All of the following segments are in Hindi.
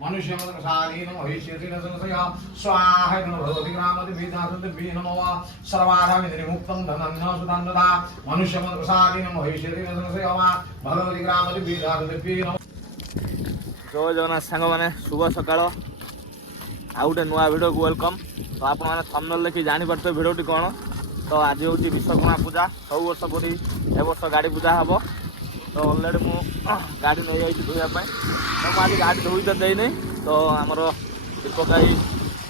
मनुष्य स्वाहा भगवती ग्रामति नमो सर्वाधामुक्तं धनं सुधा मनुष्य भगवती ग्रामति जय जगन्नाथ सांग मैंने शुभ सकाळ आउ गोटे नुआ भिडियो को वेलकम। तो आप थंबनेल देखि जानी पारते भिडियोटी कौन। तो आज हूँ विश्वकर्मा पूजा सब वर्ष परी ए वर्ष गाड़ी पूजा हम। तो अलरेडी मु गाड़ी नहीं आई धोवाई तो मुझे गाड़ी धोई तो देनी। तो आमर दीपक भाई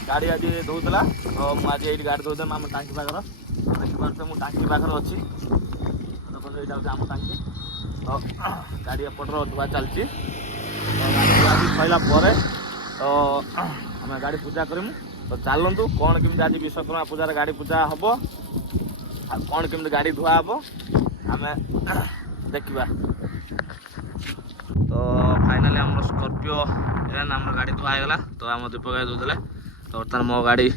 गाड़ी आज धोला तो मुझे ये गाड़ी धोदेम आम टांकी पाखर देखिए मुझे टांकी पाखर अच्छी यहाँ आम टांकी। तो गाड़ी एपटर धुआ चलती तो गाड़ी धुआ सरला तो आम गाड़ी पूजा करमु। तो चलतु कौन केमी आज विश्वकर्मा पूजार गाड़ी पूजा हम कौन केमी गाड़ी धुआ हम आम देखा। तो फाइनाली आम स्कॉर्पियो एन आम गाड़ी धुआ होगा। तो आम दीपक भाई धोदे तो बर्तमान मो गाड़ी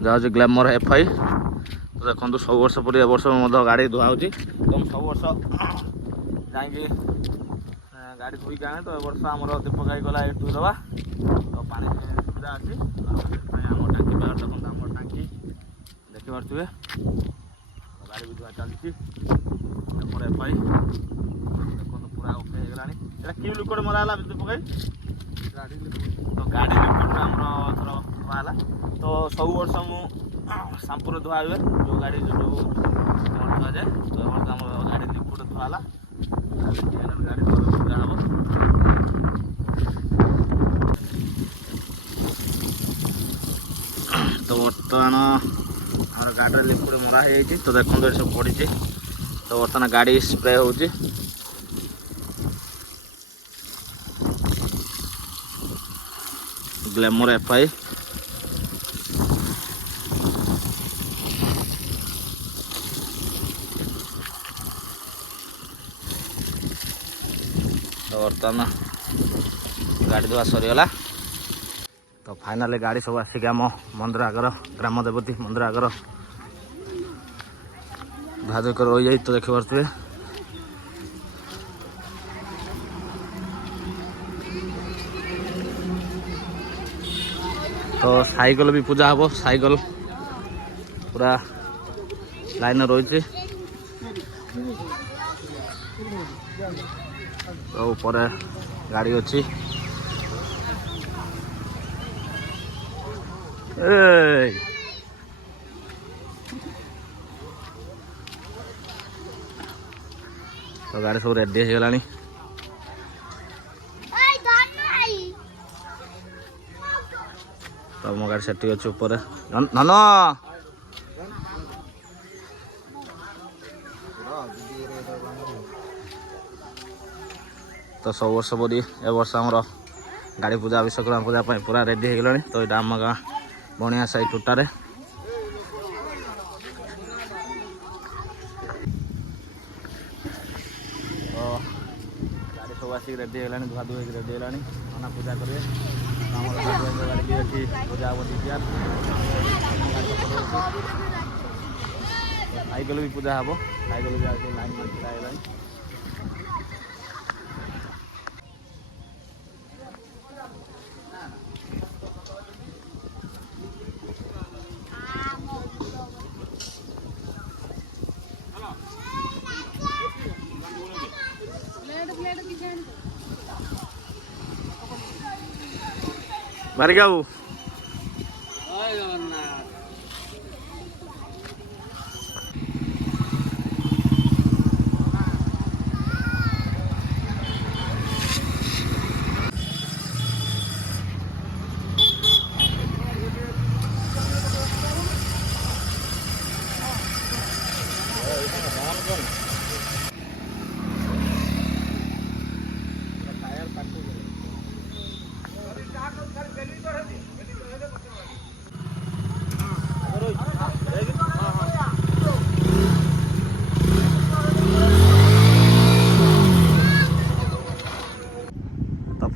जाऊँगी ग्लैमर FI। तो देखो सब वर्ष पर ए वर्ष गाड़ी धुआ हो तो सब वर्ष जाइए गाड़ी धोईक आने। तो ए वर्ष आम दीपक भाई गला धोईदवा तो पानी सुविधा अच्छी आम टांकी बाहर देखते आम टांकी देखिपे गाड़ी भी धुआ चलती ग्लैमर FI देखो पूरा ओके होगलानी। एटा कि लिक्विड मरा दीपक भाई तो गाड़ी लिक्विड आमर थोड़ा धुआला। तो सब वर्ष मु सांपुर धुआ हुए जो गाड़ी जो धुआ जाए। तो आम गाड़ी लिक्विड धुआला गाड़ी धुआ हम। तो बर्तमान आम गाड़ी लिक्विड मरा हो। तो देखो सब पड़ी। तो बर्तमान गाड़ी स्प्रे हो ग्लैमर FI। तो बर्तमान गाड़ी धुआ सरीगला। तो फाइनाली गाड़ी सब आसिक आम मंदिर आगर ग्राम देवती मंदिर आगर धुआ धुई कर रही जाए। तो देखिपे तो साइकल भी पूजा हम साइकल पूरा लाइन रही। तो ऊपर गाड़ी अच्छी तो गाड़ी सब रेडी हो गलानी। तो मो गाड़ी सेठी अच्छे ऊपर धन तो सब वर्ष परी ए वर्ष आमर गाड़ी पूजा विश्वकर्मा पूजा पूरा रेडी हो गलानी। तो यहाँ आम गाँ बणिया साई टूटारे तो गाड़ी सब आसिक रेडी हो गलानी धुआ धुई रेडी हो गलानी खाना पूजा करेंगे। गाड़ी भी अच्छी पूजा हम दीजियार साइकेल भी पूजा हम साइकेल भी आज लाइन में छड़ा है। बाहर क्या वो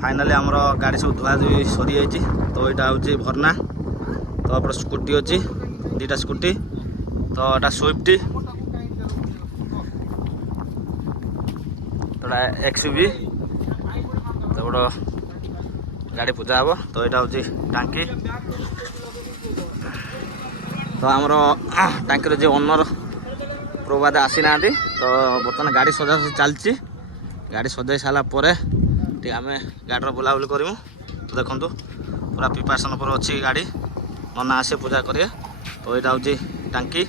फाइनाली आमर गाड़ी सब धुआ धुई सरी जाइए। तो यहाँ हूँ भरना। तो आप स्कूटी अच्छी दीटा स्कूटी तो यहाँ स्विफ्ट तो XUV तो बड़ा ଗାଡ଼ି ପୂଜା ହେବ। ତ ଏଇଟା ହେଉଛି ଟାଙ୍କି। ତ ଆମର ଟାଙ୍କିର ଯିଏ ଓନର ପ୍ରବାଦ ଆସିନାହାନ୍ତି। ତ ବର୍ତ୍ତମାନ ଗାଡ଼ି ସଜାସଜି ଚାଲିଛି। ଗାଡ଼ି ସଜାଇ ସାରିଲା ପରେ ଟିକେ ଆମେ ଗାଡ଼ିର ବୁଲାବୁଲି କରିବୁ। ତ ଦେଖନ୍ତୁ ପୁରା ପ୍ରିପାରେସନ୍ ଉପରେ ଅଛି ଗାଡ଼ି। ନନା ଆସି ପୂଜା କରିବେ। ତ ଏଇଟା ହେଉଛି ଟାଙ୍କି।